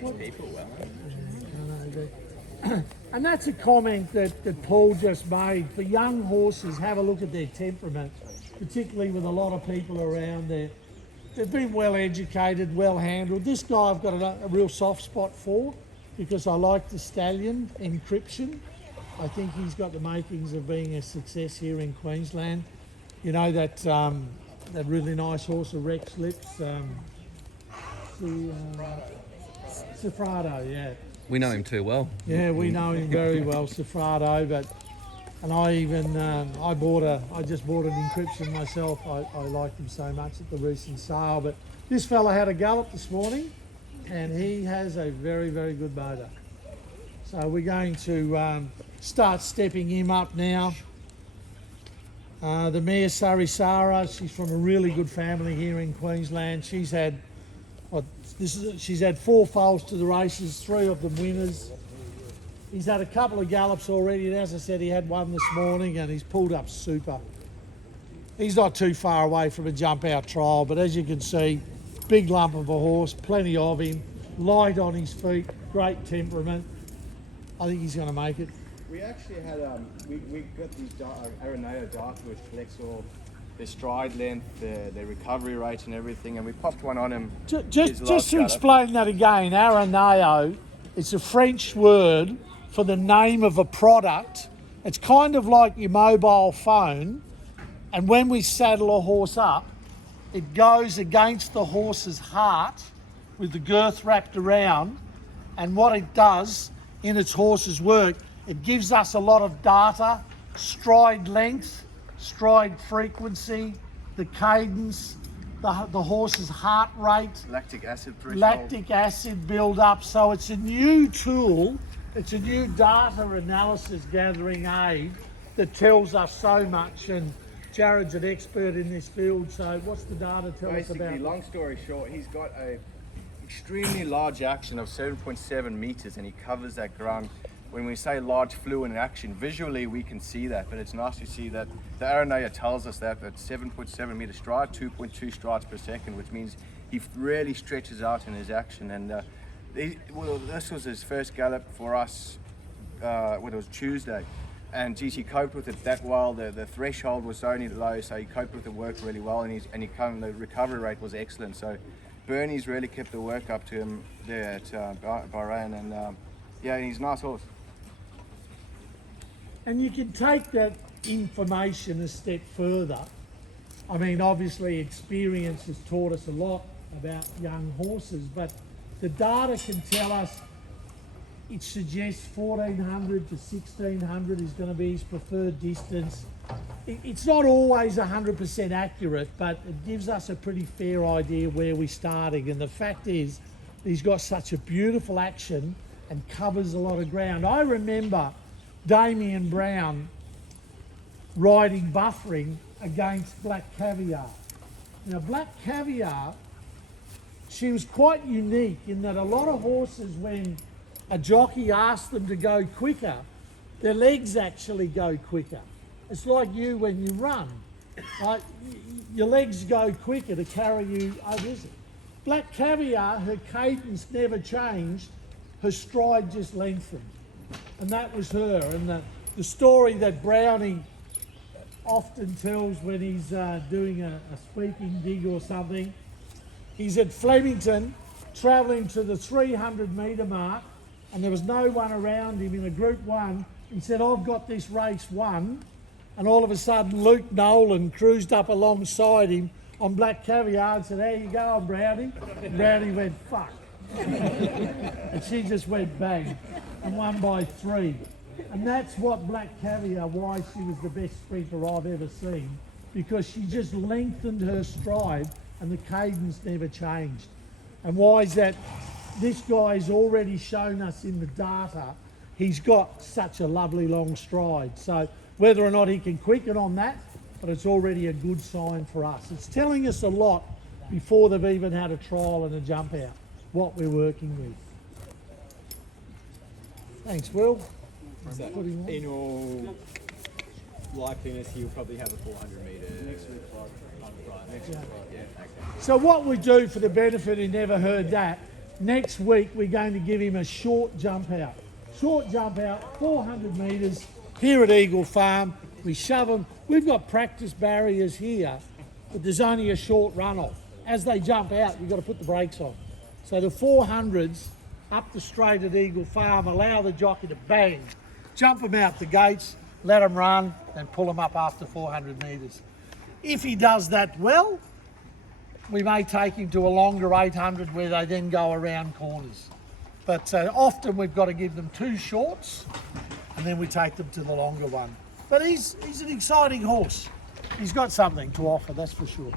these people well. And that's a comment that Paul just made. For young horses, have a look at their temperament, particularly with a lot of people around there. They've been well educated, well handled. This guy I've got a real soft spot for because I like the stallion, Encryption. I think he's got the makings of being a success here in Queensland. You know that that really nice horse, Rex Lips, Safrado, yeah. We know him too well. Yeah, we know him very well, Safrado. And I just bought an Encryption myself. I liked him so much at the recent sale. But this fella had a gallop this morning, and he has a very, very good motor. So we're going to start stepping him up now. The mare Sarisara, she's from a really good family here in Queensland. She's had she's had 4 foals to the races, 3 of them winners. He's had a couple of gallops already, and as I said, he had one this morning and he's pulled up super. He's not too far away from a jump out trial, but as you can see, big lump of a horse, plenty of him, light on his feet, great temperament. I think he's going to make it. We actually had we got these Araneo data which collects all their stride length, their recovery rate and everything, and we popped one on him. Just to explain that again, Araneo, it's a French word for the name of a product. It's kind of like your mobile phone, and when we saddle a horse up, it goes against the horse's heart with the girth wrapped around, and what it does in its horse's work, it gives us a lot of data, stride length, stride frequency, the cadence, the horse's heart rate, lactic acid threshold, lactic acid build up. So it's a new tool, it's a new data analysis gathering aid that tells us so much. And Jared's an expert in this field, so what's the data tell us about? Basically, long story short, he's got a extremely large action of 7.7 meters, and he covers that ground. When we say large fluid in action, visually we can see that, but it's nice to see that the Araneo tells us that at 7.7 meter stride, 2.2 strides per second, which means he really stretches out in his action. And this was his first gallop for us, it was Tuesday. And geez, he coped with it that well. The threshold was only low, so he coped with the work really well, and the recovery rate was excellent. So Bernie's really kept the work up to him there at Bahrain, and yeah, he's a nice horse. And you can take that information a step further. I mean, obviously experience has taught us a lot about young horses, but the data can tell us it suggests 1400 to 1600 is going to be his preferred distance. It's not always 100% accurate, but it gives us a pretty fair idea where we're starting. And the fact is, he's got such a beautiful action and covers a lot of ground. I remember Damien Brown riding buffering against Black Caviar. Now, Black Caviar, she was quite unique in that a lot of horses, when a jockey asked them to go quicker, their legs actually go quicker. It's like you when you run. Right? Your legs go quicker to carry you. Oh, is it? Black Caviar, her cadence never changed. Her stride just lengthened. And that was her. And the story that Brownie often tells when he's doing a speaking gig or something, he's at Flemington travelling to the 300 metre mark, and there was no one around him in a Group 1. He said, I've got this race won. And all of a sudden, Luke Nolan cruised up alongside him on Black Caviar and said, how you going, Brownie? And Brownie went, fuck. And she just went bang and won by 3. And that's what Black Caviar, why she was the best sprinter I've ever seen, because she just lengthened her stride and the cadence never changed. And why is that? This guy's already shown us in the data he's got such a lovely long stride. So whether or not he can quicken on that, but it's already a good sign for us. It's telling us a lot before they've even had a trial and a jump out, what we're working with. Thanks, Will. So in all likeliness, he'll probably have a 400 metre next week. Right, next week. Yeah, okay. So what we do, for the benefit who never heard that, Next week we're going to give him a short jump out. Short jump out, 400 metres, here at Eagle Farm. We shove them. We've got practice barriers here, but there's only a short runoff. As they jump out, you've got to put the brakes on. So the 400s up the straight at Eagle Farm allow the jockey to bang, jump them out the gates, let them run, and pull them up after 400 metres. If he does that well, we may take him to a longer 800 where they then go around corners. But often we've got to give them 2 shorts and then we take them to the longer one. But he's an exciting horse. He's got something to offer, that's for sure.